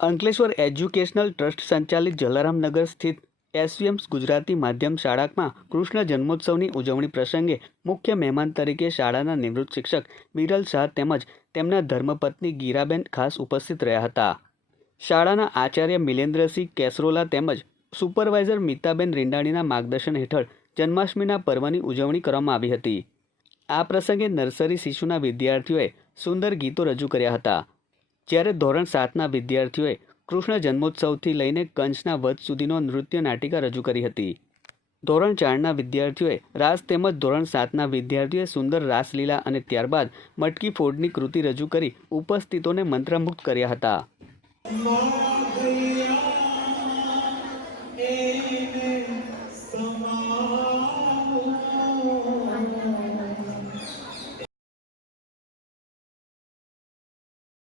Ankleshwar educational trust સંચાલિત જલારામનગર સ્થિત SVM Gujarati માધ્યમ શાળામાં કૃષ્ણ જન્મોત્સવની ઉજવણી પ્રસંગે મુખ્ય મહેમાન તરીકે શાળાના નિવૃત્ત શિક્ષક વિરલ શાહ તેમજ તેમના ધર્મપત્ની ગીરાબેન ખાસ ઉપસ્થિત રહ્યા હતા. શાળાના આચાર્ય મિલેન્દ્રસિંહ કેસરોલા તેમજ સુપરવાઇઝર મિતાબેન રીંડાણીના માર્ગદર્શન હેઠળ જન્માષ્ટમીના પર્વની ઉજવણી કરવામાં આવી હતી. આ પ્રસંગે નર્સરી શિશુના વિદ્યાર્થીઓએ સુંદર ગીતો રજૂ કર્યા હતા. જ્યારે ધોરણ સાતના વિદ્યાર્થીઓએ કૃષ્ણ જન્મોત્સવથી લઈને કંચના વધ સુધીનો નૃત્ય નાટિકા રજૂ કરી હતી ધોરણ ચારના વિદ્યાર્થીઓએ રાસ તેમજ ધોરણ સાતના વિદ્યાર્થીઓએ સુંદર રાસલીલા અને ત્યારબાદ મટકી ફોડની કૃતિ રજૂ કરી ઉપસ્થિતોને મંત્રમુગ્ધ કર્યા હતા Amen.